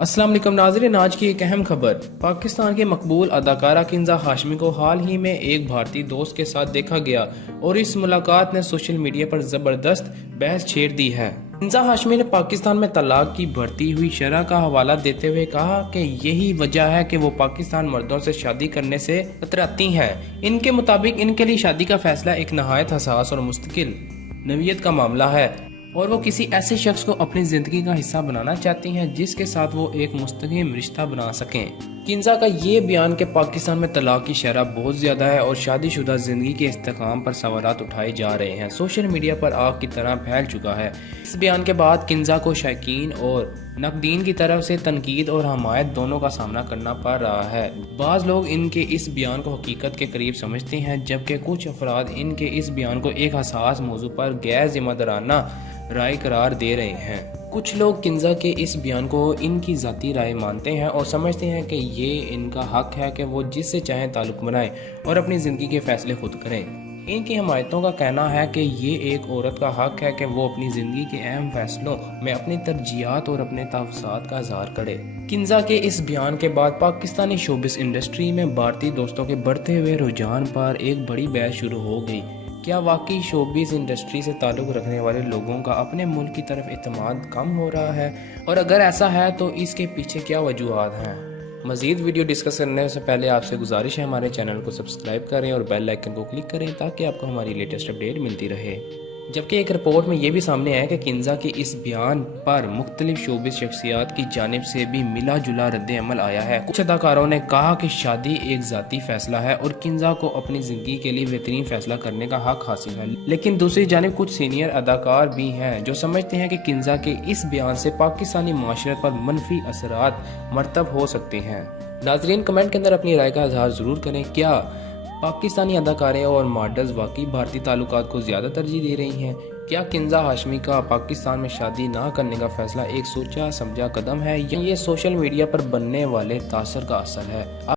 अस्सलाम वालेकुम नाज़रीन, आज की एक अहम खबर। पाकिस्तान की मकबूल अदाकारा किंजा हाशमी को हाल ही में एक भारतीय दोस्त के साथ देखा गया और इस मुलाकात ने सोशल मीडिया पर ज़बरदस्त बहस छेड़ दी है। किंजा हाशमी ने पाकिस्तान में तलाक की बढ़ती हुई शरह का हवाला देते हुए कहा कि यही वजह है कि वो पाकिस्तान मर्दों से शादी करने से कतराती हैं। इनके मुताबिक इनके लिए शादी का फैसला एक नहायत हसास और मुस्तकिल नवीयत का मामला है और वो किसी ऐसे शख्स को अपनी जिंदगी का हिस्सा बनाना चाहती हैं जिसके साथ वो एक मुस्तकिल रिश्ता बना सकें। किंजा का ये बयान कि पाकिस्तान में तलाक की शरह बहुत ज्यादा है और शादीशुदा जिंदगी के इस्तेकाम पर सवालात उठाए जा रहे हैं, सोशल मीडिया पर आग की तरह फैल चुका है। इस बयान के बाद किंजा को शायकीन और नकदीन की तरफ से तनकीद और हमायत दोनों का सामना करना पड़ रहा है। बाज़ लोग इनके इस बयान को हकीकत के करीब समझते हैं, जबकि कुछ अफराद इनके इस बयान को एक हसास मौजू पर गैर जिम्मेदाराना राय करार दे रहे हैं। कुछ लोग किंजा के इस बयान को इनकी ज़ाती राय मानते हैं और समझते हैं कि ये इनका हक है कि वो जिससे चाहें ताल्लुक़ बनाएं और अपनी ज़िंदगी के फैसले खुद करें। इनकी हमायतों का कहना है कि ये एक औरत का हक है कि वो अपनी ज़िंदगी के अहम फैसलों में अपनी तरजीहात और अपने तहफ़्फ़ुज़ात का इज़हार करे। किंजा के इस बयान के बाद पाकिस्तानी शोबिस इंडस्ट्री में भारतीय दोस्तों के बढ़ते हुए रुझान पर एक बड़ी बहस शुरू हो गई। क्या वाकई शोबिस इंडस्ट्री से ताल्लुक़ रखने वाले लोगों का अपने मुल्क की तरफ एतमाद कम हो रहा है, और अगर ऐसा है तो इसके पीछे क्या वजूहात हैं? मज़ीद वीडियो डिस्कस करने से पहले आपसे गुजारिश है हमारे चैनल को सब्सक्राइब करें और बेल आइकन को क्लिक करें ताकि आपको हमारी लेटेस्ट अपडेट मिलती रहे। जबकि एक रिपोर्ट में ये भी सामने आया कि किंजा के इस बयान पर मुख्तलिफ शोबिस शख्सियात की जानिब से भी मिला जुला रद्द अमल आया है। कुछ अदाकारों ने कहा कि शादी एक ज़ाती फैसला है और किंजा को अपनी ज़िंदगी के लिए बेहतरीन फैसला करने का हक हासिल है, लेकिन दूसरी जानिब कुछ सीनियर अदाकार भी हैं जो समझते हैं कि किंजा के इस बयान से पाकिस्तानी माशरत पर मनफी असरात मरतब हो सकते हैं। नाजरीन, कमेंट के अंदर अपनी राय का इजहार ज़रूर करें। क्या पाकिस्तानी अदाकारें और मॉडल्स वाकई भारतीय ताल्लुकात को ज़्यादा तरजीह दे रही हैं? क्या किंजा हाशमी का पाकिस्तान में शादी ना करने का फैसला एक सोचा समझा कदम है या ये सोशल मीडिया पर बनने वाले तासर का असर है?